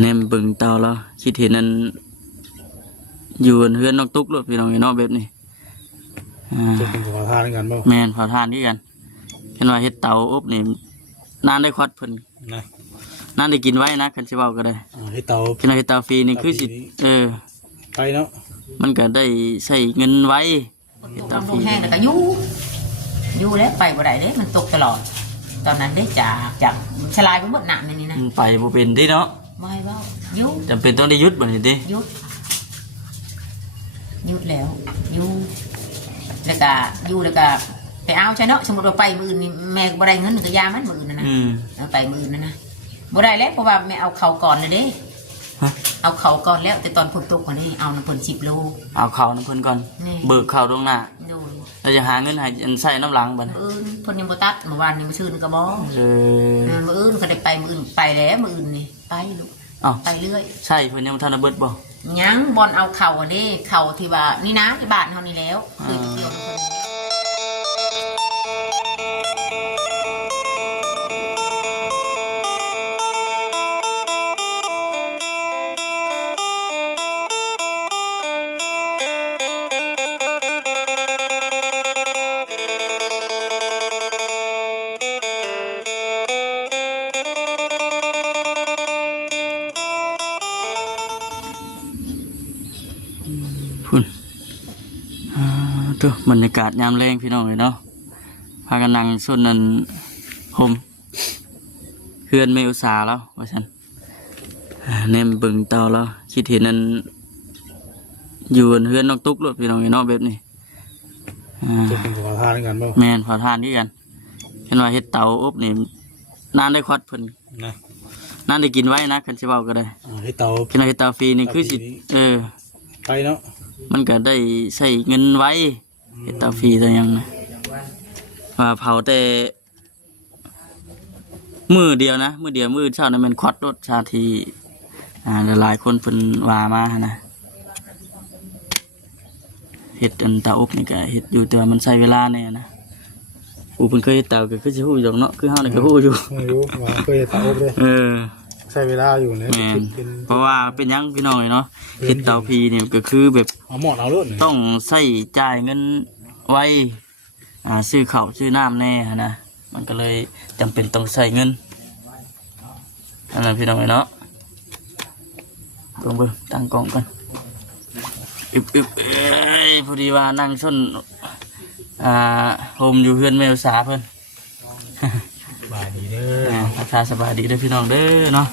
แนมเบิ่งเตาแล้วคิดเห็นนั้นอยู่เฮือนน้องตุ๊กเลยพี่น้องเนาะแบบนี้จะเป็นขอทานกันบ่แม่นเผาทานที่กันเห็นว่าเฮ็ดเตาอบนี่นานได้ควัดเพิ่นนะนานได้กินไว้นะคันสิเว้าก็ได้ให้เตาเห็นว่าเฮ็ดเตาฟรีนี่คือสิไปเนาะมันก็ได้ใช้เงินไว้เฮ็ดเตาฟรีแห้งแล้วก็อยู่แล้วไปบ่ได้เด้มันตกตลอดตอนนั้นได้จากชลายไปหมดหนักนี่นะไปบ่เป็นติเนาะบ่ให้เว้าอยู่จำเป็นต้องได้หยุดบ่นี่ติหยุดแล้วอยู่แล้วก็อยู่แล้วก็ไปเอาใช่เนาะสมมุติว่าไปมื้ออื่นนี่แม่บ่ได้เงินก็ยามันมื้ออื่นนะเอาไปมื้ออื่นนะบ่ได้แล้วเพราะว่าแม่เอาเขาก่อนเลยเด้เอาเขาก่อนแล้วแต่ตอนฝนตกก่อนนี่เอาน้ำเพิ่น10 โลเอาเขาน้ำเพิ่นก่อนเบิกเขาตรงหน้าเราจะหาเงินให้ใส่น้ำหลังบัดนี้เพิ่นยังบ่ตัดเมื่อวานนี้มื้อชื่นก็บ่มื้ออื่นก็ได้ไปมื้ออื่นไปแล้วมื้ออื่นนี่ไปลูกไปเรื่อยใช่เพิ่นยังบ่ทันเบิดบ่ยังบอลเอาเข่าเด้เข่าที่ว่านี่นะที่บ้านเฮานี่แล้วคือเดียวตัวบรรยากาศยามแรงพี่น้องเลยเนาะพากันนั่งส้นนั่นห่มเฮือนไม่อุตส่าห์แล้วว่าฉันแนมเบิ่งเตาแล้วคิดเห็นนั้นอยู่เฮือนน้องตุ๊กเลยพี่น้องเลยเนาะแบบนี้จะเป็นขอทานกันบ่แม่นขอทานที่กันเห็นว่าเฮ็ดเตาอบนี่นานได้ควัดเพิ่นนะนานได้กินไว้นะคันสิเว้าก็ได้ให้เตาเห็นว่าเฮ็ดเตาฟรีนี่คือสิไปเนาะมันก็ได้ใช้เงินไว้เฮ็ดเตาฟรีแต่ยังนะว่าเผาแต่มือเดียวนะมือเดียวมือเช้านั้นมันควัดรถชาทีหลายคนเพิ่นว่ามานะเฮ็ดอันเตาอบนี่ก็เฮ็ดอยู่แต่ว่ามันใช้เวลาแน่นะเพิ่นเคยเฮ็ดเตาก็คือสิฮู้อยู่เนาะคือเฮานี่ก็ฮู้อยู่ไม่รู้ว่าเคยเฮ็ดเตาอบเด้ใช้เวลาอยู่นะเพราะว่าเป็นยังพี่น้องเนาะเฮ็ดเตาพีเนี่ยก็คือแบบเอาหมดเอาเลยต้องใช้จ่ายเงินไว้ซื้อข้าวซื้อน้ำแน่นะมันก็เลยจำเป็นต้องใช้เงินนั่นแหละพี่น้องเนาะเบิ่งตั้งกล้องกันอึบพอดีว่านั่งชนโฮมอยู่เฮือนแมวสาเพิ่นสบายดีเด้อทักทายสบายดีเด้อพี่น้องเด้อเนาะ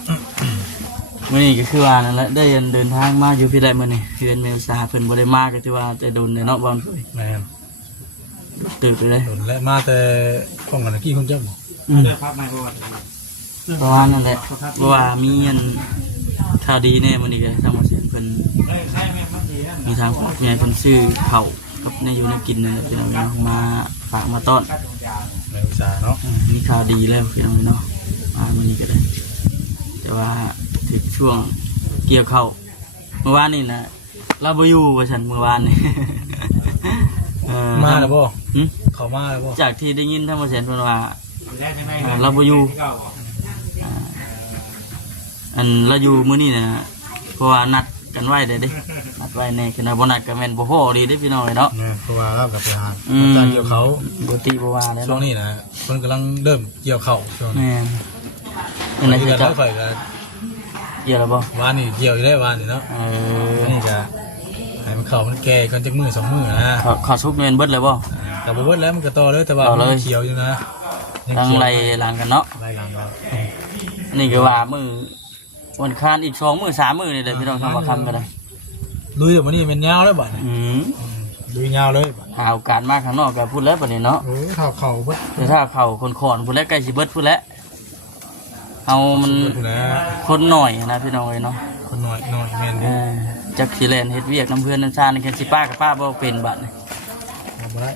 มื่อนี้ก็คือว่านั่นแหละได้เดินทางมาอยู่พี่ได้มื่อนี้เฮือนแมวสาเพิ่นบ่ได้มาก็ถือว่าแต่โดนเนาะบอลเพิ่นแม่นตื่นไปเลยโดนและมาแต่ข้องกันกี่คนเจ้าบ่ประมาณนั่นแหละเพราะว่ามีอันข่าวดีแน่มื่อนี้ก็ทางหมดเสียเพิ่นมีทางพ่อแม่เพิ่นซื้อเผากับในอยู่ในกินนั่นแหละพี่น้องเนาะมาฝากมาต้อนแมวสาเนาะมีข่าวดีแล้วพี่น้องเนาะมามื่อนี้ก็ได้แต่ว่าถึงช่วงเกี่ยวเข้าเมื่อวานนี่นะเราไปอยู่กับฉันเมื่อวานนี่มาแล้วบ่เขามาแล้วบ่จากที่ได้ยินท่านผู้เสียนพูดว่าเราไปอยู่อันเราอยู่มื้อนี้นะเพราะว่านัดกันไว้เด้นัดไว้แน่คือนะบ่นัดกันแม่นบ่พอดีเด้พี่น้องเนาะเพราะว่าเรากับไปหาจากเกี่ยวเขาปกติบ่ว่าแล้วช่วงนี้นะเพิ่นกำลังเริ่มเกี่ยวเขาช่วงนี้อันนั้นคือจะเกี่ยวแล้วบ่วานนี่เกี่ยวอยู่ได้วานนี่เนาะนี่จะให้มันเข่ามันแก่ก่อนจักมือ2มือนะขอซุกเงินเบิดเลยบ่กับบ่เบิดแล้วมันก็ต่อเลยแต่ว่ามันเขียวอยู่นะตั้งไรหลังกันเนาะไรหลังเรานี่ก็ว่ามือวันคานอีก2 มื้อ 3 มื้อนี่เลยพี่น้องทำว่าคำกันนะลุยวันนี้มันยาวแล้วบ่ลุยยาวเลยหาโอกาสมาข้างนอกก็พูดแล้วบัดนี้เนาะถ้าเข่าเบิดถ้าเข่าคนขอนพูดแล้วใกล้สิเบิดพูดแล้วเอามันคนหน่อยนะพี่น้องเนาะคนหน่อยแม่นจักสิแลนเฮ็ดเวียกน้ำเพื่อนน้ำชาในแค่สิป้ากับป้าบ่เป็นบัดนี่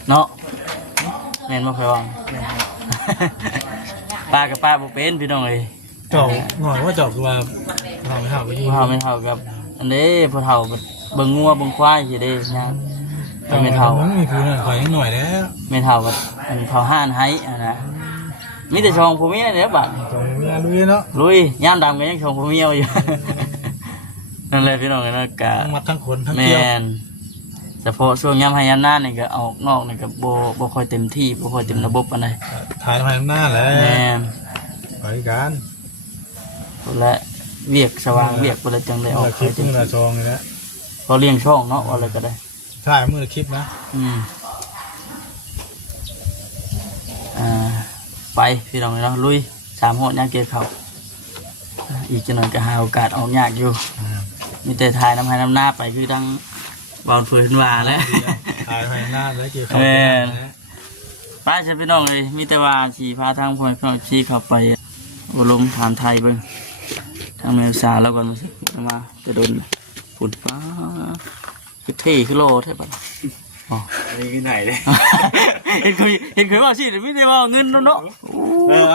เนาะแม่นบ่ค่อยวางป้ากับป้าบ่เป็นพี่น้องเอ้ยจอบหน่อยว่าจอบคือว่าเราไม่เท่ากับอยู่เราไม่เท่ากับอันนี้พอเท่าเบิ่งงัวเบิ่งควายสิเด้นะไม่เท่ามีคือหน่อยหน่อยแล้วไม่เท่ากับอันเท่าห้านไห้นะ มีแต่ช่องผู้เมียเนี่ยบัด ตรงนี้ลุยเนาะ ลุยย่ามดำก็ยังช่องผู้เมียอยู่ นั่นเลยพี่น้องกันนะกะ ทั้งมัดทั้งขนทั้ง แม เกี่ยวน เฉพาะช่วงยามให้ยามหน้านี่ก็ออกนอกนี่ก็บ่ค่อยเต็มที่บ่ค่อยเต็มระบบปานใด ถ่ายมาหน้าแหละ แม่น ไปกัน พุ่นละเวียกสว่างเวียกพุ่นละจังได้ออก คลิปมือละซองเลยนะ พอเลี้ยงช่องเนาะว่าอะไรก็ได้ ถ่ายมือละคลิปนะ อ่าไปพี่น้องเนาะลุย3 โหดย่างเกตเขาอีกจังหน่อยก็หาโอกาสออกยากอยู่มีแต่ถ่ายน้ำให้น้ำหน้าไปคือทั้งบอลฝืนว่าแล้ว ถ่ายมาหน้าแล้วเกี่ยวกับ ป้าจะพี่น้องเลยมีแต่ว่าขี่พาทางพลอยเขาขี่เข้าไปบรมฐานไทยเบิ่งทางเมษาแล้วก่อนมาสิมาจะโดนฝุ่นฟ้าคือเท่คือโลใช่ปะอ๋อ อันนี้ไหนเลย เห็นเคยว่าสิไม่ได้ว่าเงินเนาะ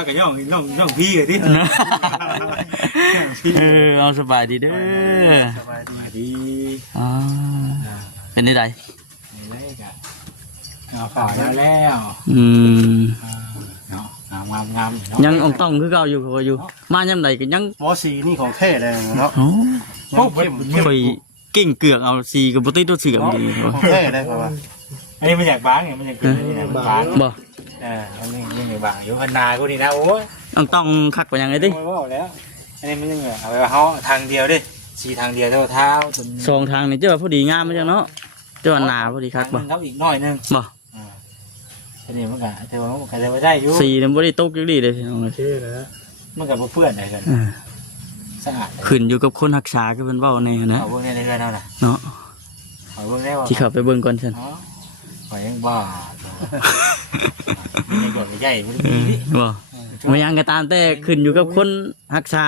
กับย่องพี่เลยที่ เอาสบายดีเด้อ สบายดี อ๋อเป็นได้ได เอาข่าวแล้ว อืม เนาะงาม ยังอ่องต้องคือเก่าอยู่เขาอยู่มาย่ำใดก็ยัง หมอสีนี่ของแท้เลยเนาะ โอ้ เข้ม ไปกิ่งเกือกเอาสีกับบุตรตัวเสือมดี ของแท้เลยครับว่า อันนี้มันอยากบ้างไงมันอยากกินนี่นะมันบ้าง บ่ อันนี้ยังอยากบ้างอยู่พันนากูนี่นะโอ้ย อ่องต้องคักไปยังไงดิ ไม่ว่าแล้วอันนี้มันยังเอาไปเขาทางเดียวดิสีทางเดียวเท่าเท้าจน สองทางนี่เจ้าว่าพอดีงามมั้ยจังเนาะเจ้าว่าหนาพอดีคักบ่ เขาอีกหน่อยนึง บ่ อันนี้มันก็แต่ว่ามันก็จะไม่ได้อยู่ สีนี่บ่ได้ตกจักดีเลยพี่น้องเอ้ย ชื่อนะมันกับเพื่อนอะไรกันสะอาด ขึ้นอยู่กับคนรักษาคือเพิ่นเว้าแน่นะ เอาพวกนี้ในเรือนเอาน่ะ เนาะ เอาพวกนี้ว่า ที่เข้าไปเบิ่งก่อนซั่น ขอยังบ้าไม่ใหญ่ใหญ่ไม่ดี บ่บ่ยังก็ตามแต่ขึ้นอยู่กับคนรักษา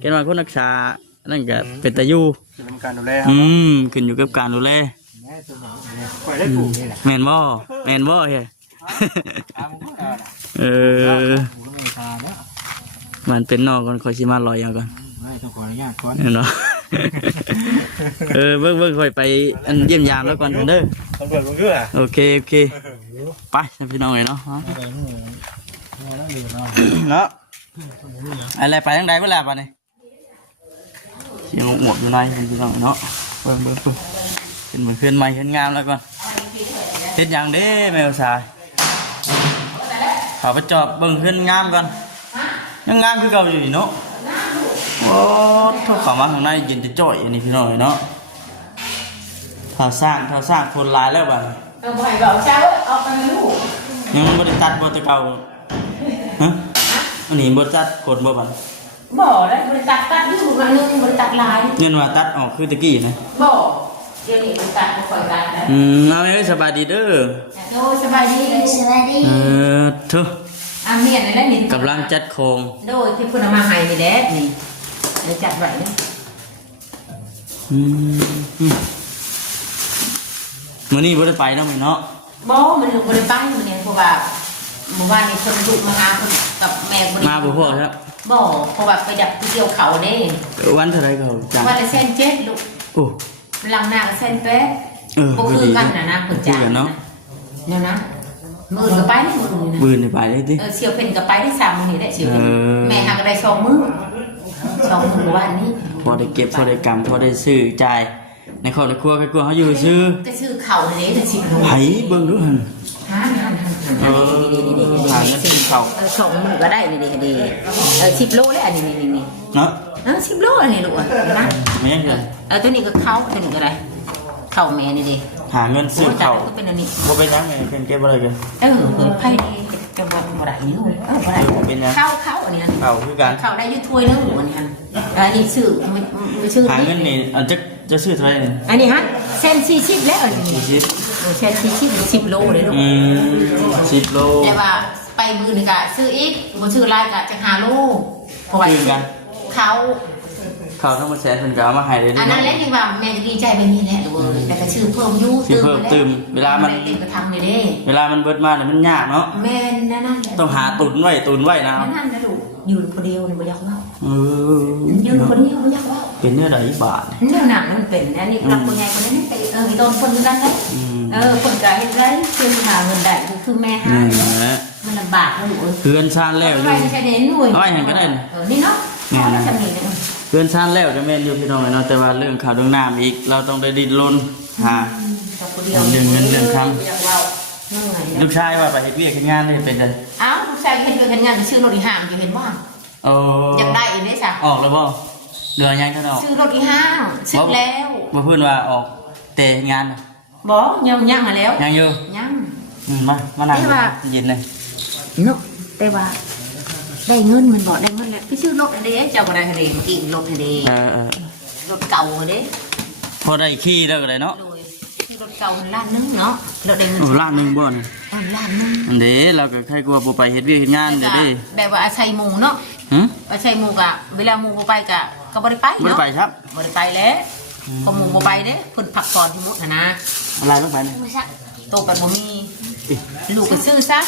เห็นว่าคนรักษานั่นก็เป็นตาอยู่ คือทำการดูแล ขึ้นอยู่กับการดูแล แม่ตัวไหนคอยได้ปลูกนี่แหละ แม่นบ่เฮ้ย ตามกูเอาน่ะ เออ กูก็ไม่ทาแล้ว มันเป็นนอกก่อนคอยสิมาลอยเอาก่อน ไม่ต้องขออนุญาตก่อน เนาะ เบิ่งค่อยไปอันเยี่ยมยามแล้วก่อนเด้อ ตำรวจมึงด้วยอ่ะ โอเคไปพี่น้องเลยเนาะ เนาะอะไรไปทางใดเวลาป่ะเนี่ยเสียงหมวกอยู่ในพี่น้องเนาะเบิ่งเป็นเหมือนเพื่อนใหม่เห็นงามแล้วก่อนเฮ็ดอย่างเด้แมวชายขอไปจอบเบิ่งเพื่อนงามก่อนยังงามคือเก่าอยู่เนาะโอ้ถ้าเข้ามาข้างในเย็นจะจ่อยอันนี้พี่น้องเนาะถ้าสร้างคนลายแล้วบ่ เอาไปบอกเจ้าเอาไปลูก ยังบ่ได้ตัดบ่แต่เก่าฮะอันนี้บ่ตัดกดบ่บัด บ่แล้วบริษัทตัดอยู่มานึงบริษัทลาย เงินว่าตัดออกคือตะกี้นะ บ่เดี๋ยวนี้บริษัทบ่ค่อยตัดแล้ว เอาไว้สบายดีเด้อ โดยสบายดีสบายดี เถอะ อาเมียนอะไรนี่ กำลังจัดโครง โดยที่เพิ่นเอามาให้นี่แหละนี่เดี๋ยวจัดไว้นี่ มื้อนี้บ่ได้ไปเนาะมื้อเนาะ บ่มันบ่ได้ไปมื้อนี้เพราะว่าเมื่อวานนี้เพิ่นลูกมาหาเพิ่นกับแม่บ่ได้ มาบ่พอครับ บ่เพราะว่าไปดับเกี่ยวเขาเด้ วันเท่าไหร่เขาจ้าง วันละเส้นเจ็ดลูก โอ้ หลังหน้าก็เส้นแป๊ะ บ่ บ่ ดี คือกันนะเพิ่นจ้าง เนาะ เนี่ยนะมื้ออื่นก็ไปนี่มื้ออื่นนี่นะ มื้อนี้ไปเลยติ เสี่ยวเพ่นก็ไปได้3มื้อนี้ได้เสี่ยวเพ่น แม่หาก็ได้2มื้อ2มื้อเมื่อวานนี้ พอได้เก็บพอได้กำพอได้ซื้อจ่ายในครอบครัวเฮาอยู่ซื้อ ก็ซื้อข้าวนี่ได้10โล ไผเบิ่งดูหั่น หา หาเงินซื้อข้าว 2มื้อก็ได้นี่10โลแล้วอันนี้นี่ เนาะ 10โลอันนี้ลูกนะ แม่นเลย ตัวนี้ก็ข้าวตัวนี้ก็ได้ข้าวแม่นี่ดิ หาเงินซื้อข้าว ก็เป็นอันนี้ บ่เป็นหยังแม่เป็นเก็บอะไรกัน ไผ่ดีจะบ่ได้นี่ลูกบ่ได้ เป็นหยัง ข้าวอันนี้ ข้าวคือกัน ข้าวได้อยู่ถ้วยนึงอันนี้ฮะอันนี้ซื้อไม่ซื้อ หาเงินนี่อันจะซื้อเท่าไหร่นี่ อันนี้ฮะเส้น40แล้วอันนี้ 40 เส้น40 10โลเลยลูก 10โล แต่ว่าไปมือนี่ก็ซื้ออีกบ่ซื้อหลายก็จะ5โลเพราะว่า ซื้อกัน เขา ข้าวทั้งหมดแสนเพิ่นก็เอามาให้เลย อันนั้นแหละที่ว่าแม่ก็ดีใจแบบนี้แหละลูกแต่ก็ซื้อเพิ่มอยู่ สิเพิ่มเติมเวลามัน เต็มกระทำเลยเด้ เวลามันเบิดมาเนี่ยมันยากเนาะ แม่นั่นแหละ ต้องหาตุนไว้นะ นั่นนะลูกอยู่คนเดียวบ่อยากเว้า เออ อยู่คนเดียวบ่อยากเว้า เป็นเนื้อใดบาท เนื้อหนังมันเป็นอันนี้รับคนใหญ่คนนี้ไปอีต้นคนกันเลยคนก็เห็นไรคือหาเงินได้คือแม่หามันลำบากนะหนู เพื่อนชาติแล้วอยู่ ไม่ใช่เด่นหน่วย เอาไว้เห็นก็ได้ นี่เนาะนี่จะมี เพื่อนชาติแล้วจะแม่นอยู่พี่น้องเนาะแต่ว่าเรื่องข่าวเรื่องน้ำอีกเราต้องได้ดิ้นรนหาเรื่องเงินเรื่องคำลูกชายว่าไปเฮ็ดเวียกเฮ็ดงานได้เป็นไง อ้าวลูกชายเห็นเงินงานไปซื้อรถอีห่างอยู่เห็นว่า โอ้ อยากได้อีกไหมจ๊ะ ออกแล้วบ่เดือนยังเท่านั้น ซื้อรถอีห้างซื้อแล้ว บ่เพื่อนว่าออกแต่งาน บอกยังมาแล้ว ยังอยู่ ยัง มานั่งเย็นเลย เนาะแต่ว่าได้เงินมันบอกได้เงินแล้วพี่ซื้อรถอะไรเจ้าก็ได้อะไรกินรถอะไรรถเก่าเลย พอได้ขี้แล้วก็ได้เนาะ รถเก่าล้านนึงเนาะรถได้เงิน ล้านนึงบ่นี่ ล้านนึง อันเด้เราก็ใครกลัวบ่ไปเฮ็ดเวียกเฮ็ดงานเด้อเด้ แบบว่าอาศัยหมู่เนาะอาศัยหมู่กะเวลาหมู่บ่ไปกะก็บ่ได้ไป บ่ได้ เนาะ ไปครับ บ่ได้ไปแล้วพอหมู่บ่ไปเด้เพิ่นพักผ่อนที่มุดนะ อะไรลงไปนี่ โตไปบ่มีลูกก็ซื้อซะ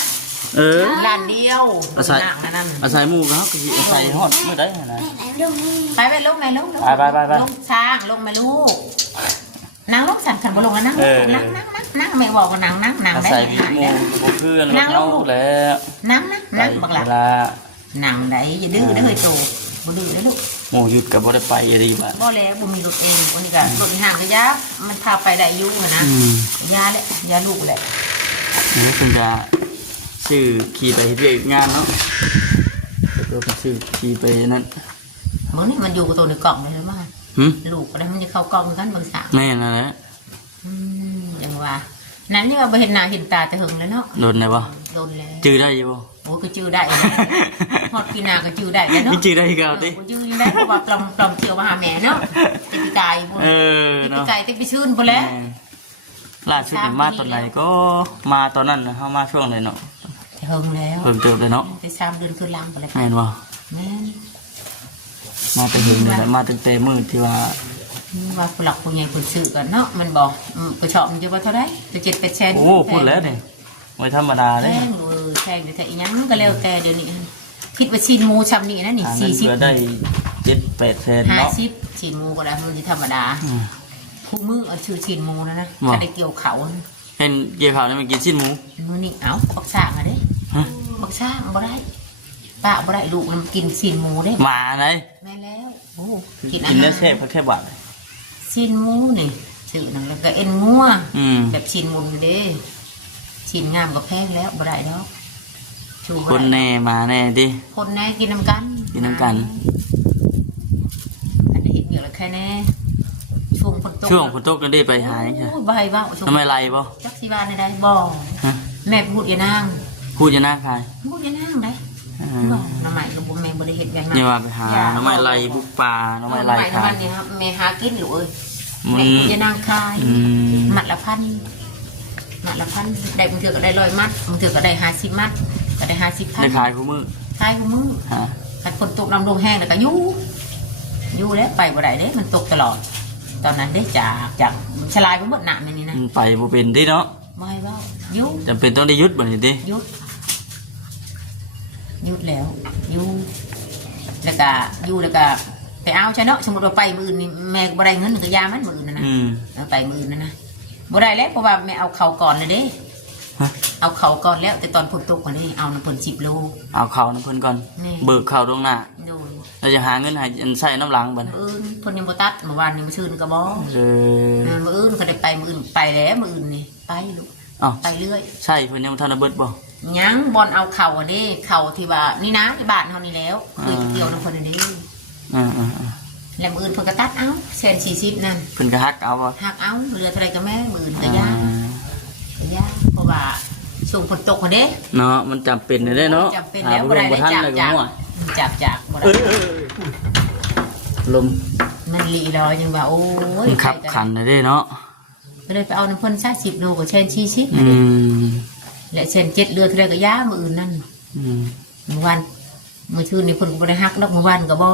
ล้านเดียวนั่น อาศัยหมู่ครับก็สิอาศัยฮอดมื้อใดหั่นน่ะ ไปลงไหนลง ไป ลงช้างลงมาลูกนั่งลงสั่นขันบ่ลงนั่งนั่งแม่บอกว่านั่ง อา ได้ ศัยหมู่บ่คือแล้วเฮาแล้ว นั่งบักหล่ะนั่งได้อย่าดื้อได้เฮ้ยโตบ่ดื้อได้ลูก หมู่หยุดก็บ่ได้ไปอะไรบาด บ่แล้วบ่มีรถเองคนนี้ก็รถห่างก็ยามันพาไปได้อยู่นะยาแหละยาลูกแหละ นี่เพิ่นจะซื้อขี่ไปเฮ็ดเวียกงานเนาะตัวเพิ่นซื้อขี่ไปนั่น มื้อนี้มันอยู่กับตัวในกล่องเลยมั้งลูกก็ได้มันจะเข้ากล่องกันบางสาม แม่นั่นแหละ อย่างว่านั้นนี่ว่าบ่เห็นหน้าเห็นตาแต่หึงแล้วเนาะ โดนได้บ่ โดนแล้ว จื้อได้อยู่บ่ โอ้ก็จื้อได้ฮอดปีนาก็จื้อได้แล้วเนาะ มีจื้อได้ก็เอาติ จื้อได้เพราะว่าปลอมเที่ยวมาหาแม่เนาะติดไก่บ่ ติด เนาะ ไก่ติดไปชื่นพุ่นแล้ว ล่าสุดนี่มาตอนไหนก็มาตอนนั้นนะเฮามาช่วงไหนเนาะ แต่หึงแล้ว เพิ่มเติมเลยเนาะ ไป3เดือนคือลังไปแล้ว แม่นบ่ แม่น มาแต่ถึงนี่แหละมาตั้งแต่มื้อที่ว่า ว่าผู้หลักผู้ใหญ่ผู้ซื้อกันเนาะมันบอกกระชอบมันจะว่าเท่าไหร่จะ7-8 โอ้พูดแล้วนี่ไม่ธรรมดา แพ เด้ งแพงแต่อีหยังก็แล้วแต่เดี๋ยวนี้คิดว่าชิ้นหมูชำนี่นะนี่ เงินก็ได้7-8แสนเนาะ 50ชิ้นหมูก็ได้มันจะธรรมดาคู่มือเอาชื่อชิ้นหมูนะถ้าได้เกี่ยวเขา เห็นเกี่ยวข้าวนี่มันกินชิ้นหมู มื้อนี้เอ้าบักซ่างอ่ะเด้บักซ่างบ่ได้ป้าบ่ได้ลูกมันกินชิ้นหมูเด้ หมาไหน แม่แล้วโอ้กินอา กิน หา แล้ว ร แซ่บแค่บาท ชิ้นหมูนี่ชื่อนั่นแล้วก็เอ็นงัวแบบชิ้นหมูเด้ชิ้นงามก็แพงแล้วบ่ได้ดอกชูบ่ คน ได้ แน่มาแน่ดิ คนแน่กินน้ำกัน กินน้ำกัน อันนี้เห็นอยู่แล้วแค่แน่ช่วงฝนตก ช่วงฝนตกกันได้ไปหาใช่ โอ้ยบ่ให้เว้าช่วง ทำไมไรบ่ จักสิว่าได้บ่ ฮะ แม่พูดอย่านาง พูดจะน่าคาย พูดอย่านางได้บ่น้ำใหม่ลูกบ่แม่บ่ได้เฮ็ดแบบนั้น นี่ว่าไปหาน้ำไม้ไรบุกป่าน้ำไม้ไร น้ำ คา มั ย นนี่ครับแม่หากินลูกเอ้ย มั แม่ น พูดอย่านางคาย ม มัดละพันมัดละพันได้บางเทื่อก็ได้100มัดบางเทื่อก็ได้50มัดก็ได้50,000 ได้ขายคู่มือ ขายกูมือ ฮะ ถ้าฝนตกน้ำลงแห้งแล้วก็อยู่แล้วไปบ่ได้เด้มันตกตลอด ตอนนั้นได้จากชลายไปหมดหนามนี่นะ ไปบ่เป็นดิเนาะ ไม่ให้เว่าอยู่ จำเป็นต้องได้ยุดบ่นี่ดิ หยุดแล้วอยู่แล้วก็อยู่แล้วก็ไปเอาใช่เนาะสมมติว่าไปมืออื่นนี่แม่ก็บ่ได้เงินก็ยามันมืออื่นนะเอาไปมืออื่นนะบ่ได้แล้วเพราะว่าแม่เอาเขาก่อนเลยเด้ ฮะ เอาเขาก่อนแล้วแต่ตอนฝนตกก่อนนี่เอาน้ำฝน10 โล เอาข้าวน้ำเพิ่นก่อน นี่ เบิกข้าวตรงหน้า โดย เราจะหาเงินให้ใส่น้ำหลังบัดนี้ เพิ่นยังบ่ตัดเมื่อวานนี่มื้อชื่นก็บ่ เออ มื้ออื่นก็ได้ไปมื้ออื่นไปแล้วมื้ออื่นนี่ไปลูก อ้าว ไปเรื่อย ใช่เพิ่นยังบ่ทันได้เบิดบ่ ยังบอลเอาเข่าอันนี้เข่าที่ว่านี่นะที่บ้านเฮานี่แล้วคือเกี่ยวน้ำเพิ่นอันนี้ แล้วมื้ออื่นเพิ่นก็ตัดเอาแสน40นั่น เพิ่นก็ฮักเอาบ่ หักเอาเหลือเท่าไรก็แม่มื้ออื่นก็ยากเพราะว่าช่วงฝนตกอันนี้ เนาะมันจำเป็นเด้เนาะ จำเป็นแล้วบ่ได้ บ่ทัน จับ เลยก็มั่ว จากบ่ได้ ลม มันลีลอยยังว่าโอ้ย มันขับขันเด้เนาะ ก็เลยไปเอาน้ำเพิ่น40 โลก็แสน40 อืม และแสน7เหลือเท่าไรก็ยามื้ออื่นนั่น อืม เมื่อวานมื้อชื่นนี่เพิ่นก็บ่ได้ฮักดอกเมื่อวานก็บ่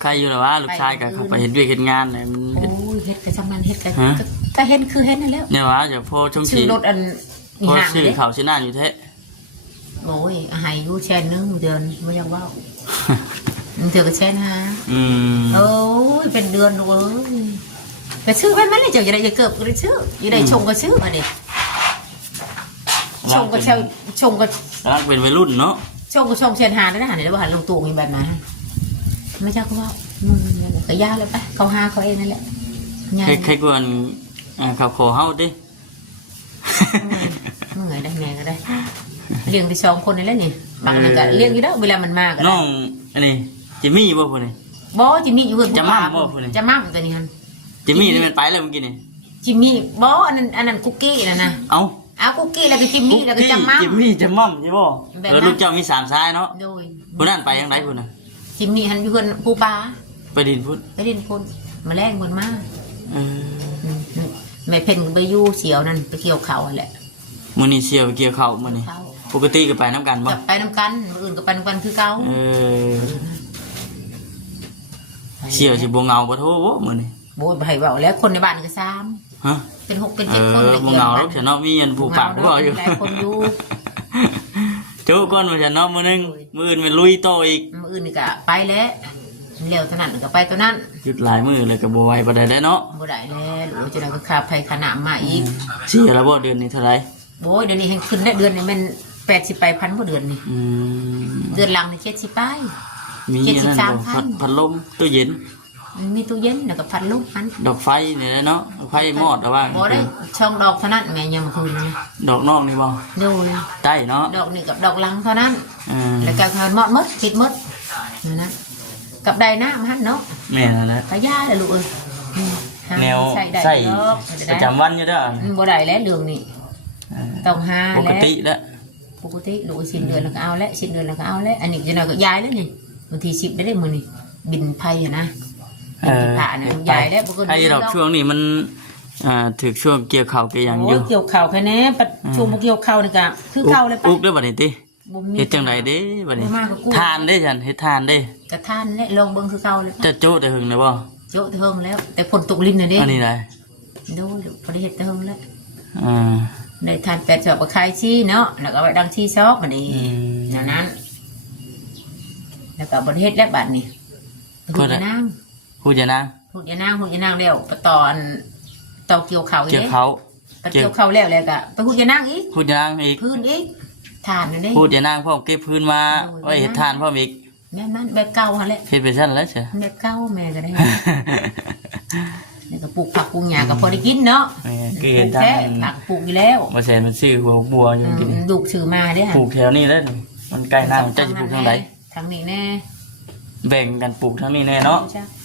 ใครอยู่ล่ะว่าลูกชายก็เข้าไปเฮ็ดเวียกเฮ็ดงานเนี่ยมัน โอ้ยเฮ็ดก็จำนั้นเฮ็ดก็เห็นคือเห็นนั่นแล้ว เนี่ยว่าจะพอชง ชื่ สี อรถอันนี่ พอ ห่าง ชื่อ เลย เขาชื่อหน้าอยู่แท้ โอ้ยอาหายอยู่แชนนึงเดือนไม่อยากว่ามันเถื่อก็แชนหา อืม โอ้ย เป็นเดือนเลยไปซื้อไปมันเลยเจ้าอย่าได้อย่าเกิบก็ได้ซื้ออย่าได้ชงก็ซื้อมาดิชงก็เช่าชงก็ รักเป็นวัยรุ่นเนาะ ชงก็ชงเชียนหาได้นะหันแล้วหันลงตัวมีแบบนั้นไม่ใช่ก็ว่ามึงก็ยาเลยปะเขาหาเขาเองนั่นแหละ ใครกวนขับคอเฮาดิ เมื่อไงได้แม่ก็ได้เลี้ยงไป2 คนนี่แหละนี่บางนึงก็เลี้ยงอยู่แล้วเวลามันมากก็ น้องอันนี้จิมมี่บ่พุ่นนี่ บ่จิมมี่อยู่เพิ่น จะมั่มบ่พุ่นนี่ จะมั่มตัวนี้ฮัน จิมมี่นี่มันไปแล้วเมื่อกี้นี่ จิมมี่บ่อันนั้นคุกกี้น่ะนะ เอ้า เอาคุกกี้แล้วก็จิมมี่แล้วก็จะมั่ม จิมมี่จะมั่มใช่บ่ แบบนั้น แล้วลูกเจ้ามี3ชายเนาะ โดย พุ่นนั่นไปยังไงพุ่นน่ะ จิมมี่หันอยู่เพิ่นปูปลา ไปดินพุ่น ไปเล่นคนมาแรงเพิ่นมา เออ แม่เพ่นไปอยู่เสียวนั่นไปเกี่ยวเขาแหละ มื้อนี้เสียวเกี่ยวข้าวมื้อนี้ เขา ปกติก็ไปนํกันบ่ จะไปน้ำกันมื้ออื่นก็ไปน้ำกันคือเก่า เออเสียวสิบ่เหงาบ่โทบ่มื้อนี้ โบยไปเว้าแล้วคนในบ้านก็3 ฮะ เป็น6เป็น เอ 7คน อบ่เหงาหรอกฉันเนาะมีอันผู้ปากบ่อยู่ หลายคนอยู่ โจ้ก่อนว่าฉันเนาะมื้อนึงมื้ออื่นมันลุยโตอีก มื้ออื่นนี่ก็ไปแล้วเร็วเท่านั้นก็ไปตัวนั้น หยุดหลายมื้อเลยก็บ่ไหวบ่ได้แล้วเนาะ บ่ได้แล้วหรือว่าจะได้ก็ค่าไผค่าน้ำมาอีก เสียแล้วบ่เดือนนี้เท่าไหร่ โอ้ยเดี๋ยวนี้ให้ขึ้นได้เดือนนี้มัน80ไปพันบ่เดือนนี่ อืม เดือนหลังนี่70ไป มีอันนั้นบ่ 73,000 พัดลมตู้เย็น มันมีตู้เย็นแล้วก็พัดลมพัน ดอกไฟนี่แหละเนาะดอกไฟมอดแต่ว่า บ่ได้ช่องดอกเท่านั้นแม่ยามคืนนี่ ดอกนอกนี่บ่ ดูเลย ใต้เนาะ ดอกนี่กับดอกหลังเท่านั้น อืม แล้วก็หมดปิดหมดนั่นนะกับใดน้ำหั่นเนาะ แม่นั่นแหละ กะยาเลยลูกเอ้ยหา แนว ใส่ได้ ใส่ ดอก ประจำวันอยู่เด้อ บ่ได้แล้วเรื่องนี้ เออ ต้องหา ปก แล้ว ติแล้ว ปกติลูกสิ้นเดือนแล้วก็เอาแล้วสิ้นเดือนแล้วก็เอาแล้วอันนี้จะน่าก็ย้ายแล้วนี่บางที10ได้มื้อนี่บินไผอะนะบินที่ผ่านะย้ายแล้วบ่ก็ ไอ้ดอกช่วงนี้มันถึกช่วงเกี่ยวข้าวเกี่ยวหยังอ โอ้ ยู่ ยเกี่ยวข้าวแค่นี้ปัดช่วงบ่เกี่ยวข้าวนี่ก็คือเก่าเลยปะ อุกได้อบัดนี้ติ บ่มี เฮ็ดจังไดเด้บัดนี้ บ่มากก็กู้ ทานได้ฉันเฮ็ดทานได้ กระทานและลองเบิ่งคือเก่าเลยปะ จะโจ้แต่หึงได้บ่ โจ๊ะเทิงแล้ว แต่ฝนตกลิ้นน่ะเด้ อันนี้ได้ ดูพอได้เฮ็ดเทิงแล้ว อ่า ได้ทาน8 ชอบกับไข่ซี่เนาะแล้วก็เอาไว้ดังที่ซอกบัดนี้ อืม นั่นนั้นแล้วก็บ่ได้เฮ็ดแล้วบัดนี้พูดยานาง พูดจะนะ พูดยานางแล้วไปตอนตอเกี่ยวข้าวอีก เกี่ยว เด้ เขา ไปเกี่ยวข้าวแล้วก็ไปพูดยานางอีก พูดจะนางอีก พื้นอีกทานนั่นเด้ พูดจะนางพ่อเก็บพื้นมาไว้เฮ็ดทานพ่ออีก แม่มันแบบเก่าหั่นแหละ เฮ็ดไปซั่นแล้วเจ้ะ แบบเก่าแม่ก็ได้ แล้วก็ปลูกผักปลูกหญ้าก็พอได้กินเนาะ แม่ ป คือ ลู เฮ็ด ก ทา แท้ น ผักปลูกอยู่แล้ว บ่แซ่นมันซื้อหัวบัวอยู่กิน ลูกซื้อมาเด้อ ปลูกแถวนี้แล้วนี่มันใกล้น้ำจะสิปลูกทางใด ทางนี้แน่ แบ่งกันปลูกทางนี้แน่เนาะ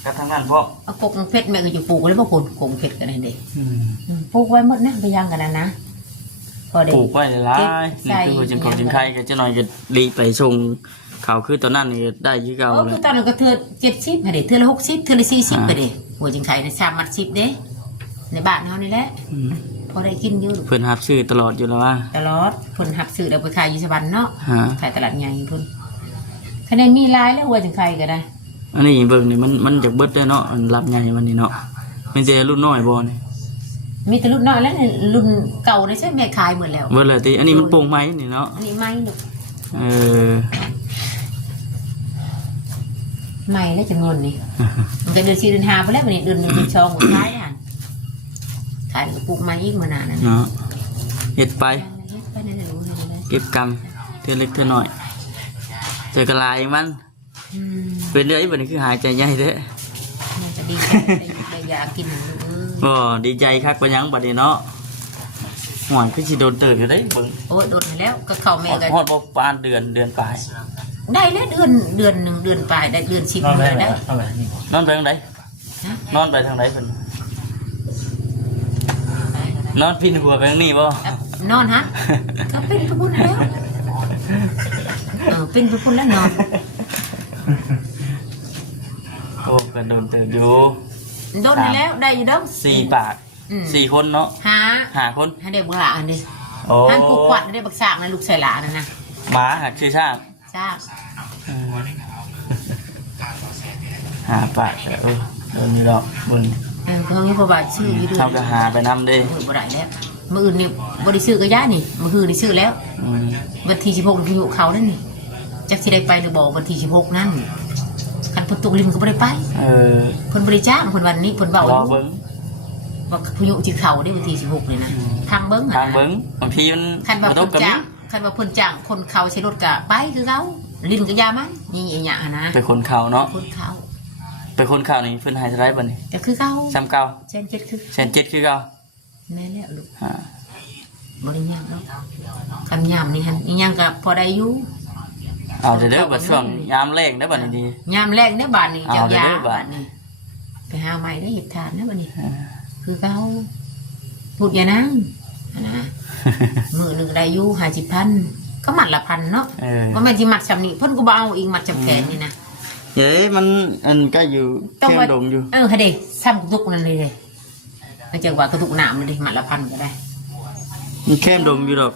กับทางนั้นพ่อ เอากงเพชรแม่ก็จะปลูกแล้วพวกคนกงเพชรกันนั่นเด้ อืม ปลูกไว้หมดนะไปยังกันนะพอได้ ปลูกไว้หลายๆ ใส่ นี่คือหัวจิงของจิงไข่ก็จะหน่อยก็รีไปส่งเขาคือตอนนั้นนี่ได้คือเก่า โอ้ เล คื ย อตอนนั้นก็เธอ70ให้เด้เธอละ60เธอละ40ไปเด้หัวจิงไข่นะ3มัด10เด้ในบ้านเฮานี่แหละ อืม พอได้กินอยู่ เพิ่นรับซื้อตลอดอยู่แล้วว่า ตลอดเพิ่นหักซื้อแล้วไปขายอยู่สวรรค์เนาะ ฮะ ขายตลาดใหญ่เพิ่นคะแนนมีหลายแล้วหัวจิงไข่ก็ได้ อันนี้เบิ่งนี่มันจากเบิดได้เนาะอันรับใหญ่มันนี่เนาะมันจะรุ่นน้อยบ่นี่ มีแต่รุ่นน้อยแล้วนี่รุ่นเก่านี่ใช่แม่ขายหมดแล้ว เบิดเลยติอันนี้มันโป่งไม้นี่เนาะ อันนี้ไม่ลูก เออ ไม่แล้วจำนวนนี่ มันก็เดือน4เดือน5ไปแล้ววันนี้เดือน1เดือน2ก็ขายอ่ะขายแล้วก็ปลูกไม้อีกมื้อหน้านั่น เนาะเฮ็ดไป ไปนั่นน่ะรู้เลย เก็บกำเทื่อเล็กเทื่อน้อยเจอกระลายมัน เป็นเรื่องบัดนี้คือหายใจใหญ่เด้อ มันจะดีใจได้ยากินลูก บ่ดีใจคักปานหยังบัดนี้เนาะหวนคือสิโดนเติบอยู่เด้เบิ่ง โอ้ยโดนแล้วก็เข้าแม่ก็ ฮอดบ่ปานเดือนปลาย ได้แล้วเดือน1เดือนปลายได้เดือน10มื้อได้ นอนไปทางไหนนอนไปทางไหนเพิ่นนอนพินหัวไปทางนี้บ่ นอนฮะก็เป็นไปพุ่นแล้วเป็นไปพุ่นแล้วนอน โอ้ก็โดนเติบอยู่ โดนแล้วได้อยู่เด้อ 4ปาก4คนเนาะ หา 5คน ให้ได้บักหลาอันนี้ โอ้ ท่านผู้ขวัญได้บักสากนะลูกใส่หลานั่นนะ หมาหักชื่อชาติ ทราบ หาปากโดนอยู่ดอกเบิ่ง เพิ่งมีประวัติชื่ออยู่ด้วย เฮาก็หาไปนํเด้ บ่ได้แล้วมื้ออื่นนี่บ่ได้ซื้อก็ย่านี่มื้อคืนนี่ซื้อแล้ว อืม วันที่16นี่อยู่เขานั่นนี่จักสิได้ไปหรือบ่วันที่16นั่นคัน ฝนตกลินก็บ่ได้ไป เพิ่นบ่ได้จ้างเพิ่นวันนี้เพิ่นเว้าร อเบิ่ง ว่าพายุสิเข้าได้วันที่16นี่นะทางเบิ่ง ทางเบิ่งบางทีมัน คันว่า บ่ต เพิ่ ก น กับ จ้างคันว่าเพิ่นจ้างคนเข้าใช้รถก็ไปคือเขาลินก็ยามันนี่อีหยังนะ เป็นคนข่าวเนาะ คนเข้า เป็นคนข่าวนี่เพิ่นให้เท่าไหร่บัดนี้ ก็คือเขา ซ้ำเก่า เช่นเจ็ดคือ แสนเจ็ดคือเก่า แม่แล้วลูก อ่า บ่ได้ยามเนาะคันยามนี่หั่นอีหยังก็พอได้อยู่ เอาเด้อบัดช่วงยามแรงได้อบัดนี้ดี ยามแรกในบ้านนี่เจ้า เอาเด้อย า บ้า บ้าน นนี่ไปหาใหม่ได้หยิบทานนะบ้านนี้คือเขาพูดอย่านั่งนะมือหนึ่งได้อยู่50,000ก็หมัดละพันเนาะก็แม่นที่หมัดจำนี่เพิ่นก็บ่เอาอีกหมัดจำแขนนี่นะ เย้มันอันก็อยู่เข้มดงอยู่ ฮะเด้ซ้ำกระตุกนั่นเลยเลยมันจะว่ากระตุกน้ำเลยดิหมัดละพันก็ได้ มันเข้มดงอยู่ดอก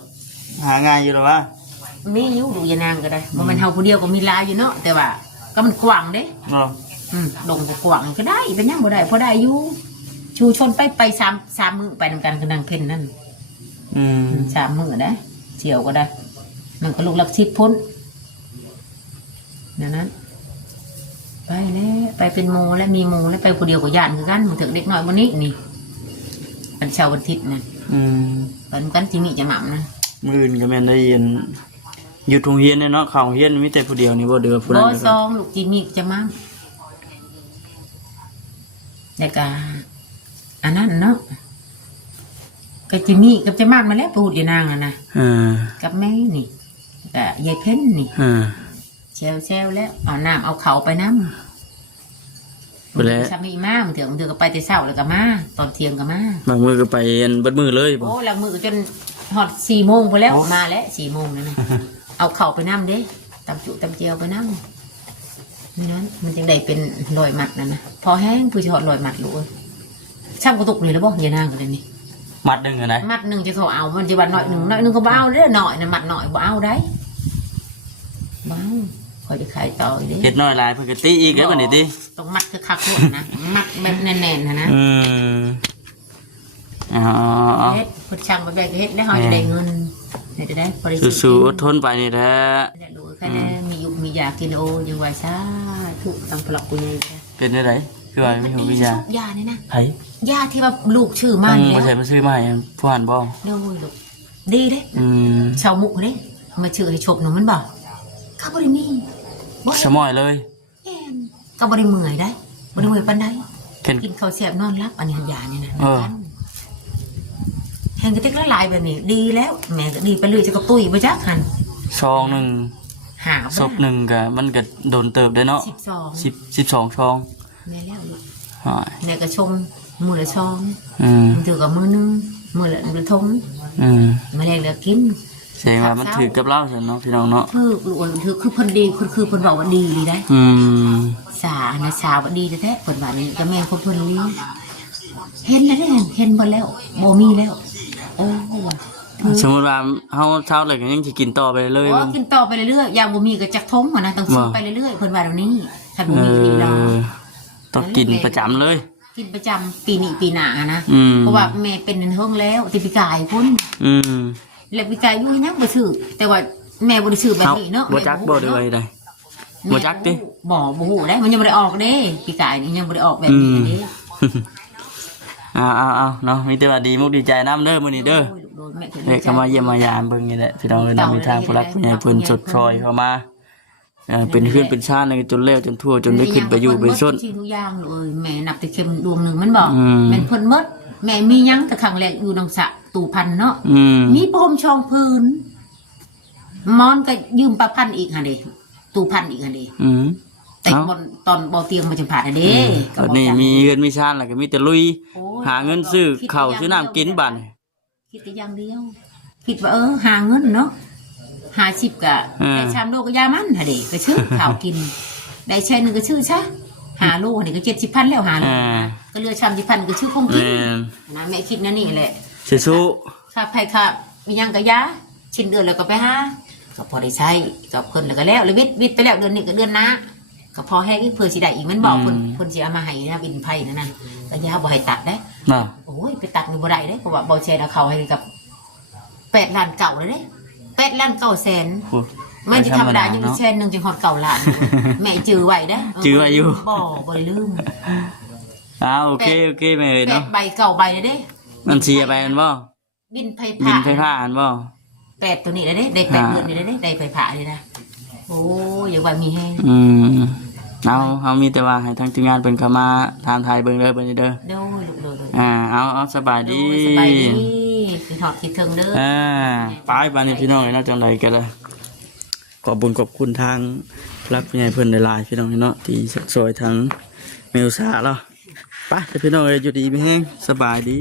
หาง่ายอยู่หรอวะ มีอยู่ดูอย่านางก็ได้บ่แม่นเฮาผู้เดียวก็มีหลายอยู่เนาะแต่ว่าก็มันกว้างเด้ เนาะ ดงก็กว้างก็ได้เป็นหยังบ่ได้พอได้อยู่ชูชนไป3มื้อไปนำกันคือนังเพ่นนั่น 3 มื้อได้เที่ยวก็ได้มันก็ลูกหลัก10พ้นนั่นนั้นไปแล้วไปเป็นโมแล้วมีโมแล้วไปผู้เดียวก็ย่านคือกันมันถึงเด็กน้อยวันนี้นี่วันเช้าวันอาทิตย์นั่นไปนำกันที่มีจะหม่ำนะ มื้ออื่นก็แม่นได้ยินอยู่ทุ่งเฮียนเนาะเข้าเฮียนมีแต่ผู้เดียวนี่บ่เดือผู้นั้น บ่ซองลูกจีมีจะมั่งแต่ก็อันนั้นเนาะก็จะมีกับจะมากมาแล้วพูดอย่านางอ่ะนะกับแม่นี่กับยายเพ้นนี่เชลแล้วเอาน้ำเอาเขาไปน้ำไปแล้วชามีมามันเถื่อนก็ไปแต่เช้าแล้วก็มาตอนเที่ยงก็มา บางมื้อก็ไปอันเบิดมื้อเลยบ่ โอ้หลังมือจนหอด4 โมงไปแล้วมาแล้ว4 โมงนั่นนะเอาเขาไปน้ำเด้ตำจุตำเจียวไปน้ำนี่นั้นมันจึงได้เป็นรอยหมัดนั่นนะพอแห้งผู้ชอดรอยหมัดลูกช่างกระตุกเลยแล้วบ่อย่านางกันเลยนี่ มัดหนึงอะนะ มัดหนึ่งจะเขาเอามันจะบัดหน่อยหนึ่งก็บ่เอาเด้อหน่อยนะมัดหน่อยบ่เอาได้บ้าคอยไปขายต่ออีกเด้ เฮ็ดน้อยหลายเพิ่นก็ติอีกแล้วบัดนี้ติ ต้องมัดคือคักหมดนะมัดแบบแน่นๆนะ อ๋อ เฮ็ดพุทช่างไปแบบเฮ็ดแล้วเฮาจะได้เงินจะได้บริสุทธิ์ สู้ๆอดทนไปนี่แหละ ได้รู้แค่นั้นมียุมียากินโอยังว่าซาถูกตั้งพลักกูใหญ่ เป็นได้ไดคือว่ามีหูมียาย านี่นะ ไผ ยาที่ว่าลูกชื่อมาแล้ว บ่ใช่มาซื้อมาให้ผู้หันบ่ โอ้ยลูกดีเด้ชาวมุกเด้มาชื่อให้ชบหนูมันบ่เขาบ่ได้มีบ่ สมอยเลย ก็บริเมื่อยได้บริเมื่อยปันได้ เข็น กินข้าวเสียบนอนรับอันนี้ยาเนี่ยนะแห่งกระติกละลายแบบนี้ดีแล้วแม่ก็ดีไปเลยจะกับตุ้ยไปจักหัน ซองหนึง หา ศพหนึงก็มันก็โดนเติบได้เนาะ 12 12ซอง แม่แล้วลูก ฮะ แม่ก็ชมมือละช่อง อืม ถือกับมือนึงมือละทงมาแรงเหลือกิน แสดงว่ามันถือกับเราซั่นเนาะพี่น้องเนาะ คือลูกถือคือเพิ่นดีคือเพิ่นบอกว่าดีเลยได้สานะสาวว่าดีแท้ๆเพิ่นว่านี่ก็แม่ของเพิ่นลีเห็นแล้วเห็นบ่แล้วบ่มีแล้วสมมุติว่าเฮาเช้าเลยก็ยังสิกินต่อไปเลย กินต่อไปเรื่อยๆอย่างบ่มีก็จักทงนะต้องซื้อไปเรื่อยๆเพิ่นว่าตรงนี้ถ้าบ่มีลีลา ต้องกินประจำเลย กินประจำปีนี้ปีหน้านะเพราะว่าแม่เป็นเฮิงแล้วติปีกายพุ่นแล้วปีกายอยู่ยังบ่ซื้อแต่ว่าแม่บ่ได้ซื้อแบบนี้เนาะ บ่จักบ่ได้ไว้ได้บ่จักติ บ่ฮู้ได้มันยังบ่ได้ออกเด้ปีกายนี่ยังบ่ได้ออกแบบนี้เด้ เอาเนาะมีแต่ว่าดีมุกดีใจน้ำเด้อมื้อนี้เด้อเด็กเข้ามาเยี่ยมมายามเบิ่งนี่แหละพี่น้องเอ้ยนำมีทางผู้รักผู้ใหญ่เพิ่นสดซอยเข้ามาเป็นเฮือนเป็นชาติจนแล้วจนทั่วจนได้ขึ้นไปอยู่ไปส้นทุกอย่างเลยแม่นับแต่เข็มดวงนึงมันบอกแม่นเพิ่นหมดแม่มีหยังแต่ครั้งแรกอยู่นองสะตู่พันเนาะมีพรมช่องพื้นมอนก็ยืมประพันอีกหั่นเด้ตู่พันอีกหั่นเด้แต่ตอนบ่เตียงมันจะผ่านเด้ ตอนนี้มีเฮือนมีชาติแล้วก็มีแต่ลุยหาเงินซื้อข้าวซื้อน้ำกินบัดคิดแต่อย่างเดียวคิดว่าหาเงินเนาะ50ก็ได้ชามโลก็ยามันหั่นเด้ก็ชื่อข้าวกินได้ใช้นึงก็ชื่อซะ5 โลนี่ก็70,000แล้ว5 โลก็เหลือ30,000ก็ชื่อคงกินนะแม่คิดนั่นนี่แหละสู้ค่าไผค่ามีหยังก็ยาชิ้นเดือนแล้วก็ไปหาก็พอได้ใช้ก็เพิ่นแล้วก็แล้ววิทย์ไปแล้วเดือนนี้ก็เดือนหน้าก็พอแห้งเพื่อสิได้อีกมันบอกเพิ่นสิเอามาให้นะวินไผนั่นน่ะก็ยาบ่ให้ตัดเด้โอ้ยไปตัดนี่บ่ได้เด้เพราะว่าบ่แชร์เอาเขาให้กับ8 ล้านเก่าเลยเด้8 ล้าน9 แสน มันจะธรรมดาอยู่เช่นหนึ่งจะหอดเก่าล้านแม่จื้อไว้ได้ จื้อไว้อยู่ บ่ลืม โอเคแม่เอ้ย แป เนาะ ดใบเก่าใบเลยเด้ มันเสียไปอันบ่ บินไผ่ บิ ผ่าน ไฟฟ้าอันบ่ 8ตัวนี้เลยเด้ได้8เดือนนี่เลยเด้ได้ไผ่ผ่าเลยนะโอ้ยอย่าว่ามีแห้ง เอามีแต่ว่าให้ทางทีมงานเป็นเข้ามาทานไทยเบิ่งเด้อเบิ่งเด้อ โดยลูกโดย เอาสบายดี สบายดีคิดฮอดคิดถึงเด้อ ไปบ้านนี้พี่น้องเนาะจังไดกันเลยขอบคุญขอบคุณทางรักพี่ใหญ่เพิ่นหลายๆพี่น้องเนาะที่ซอยทางเมลซาเนาะไปพี่น้องอยู่ดีมีแฮงสบายดี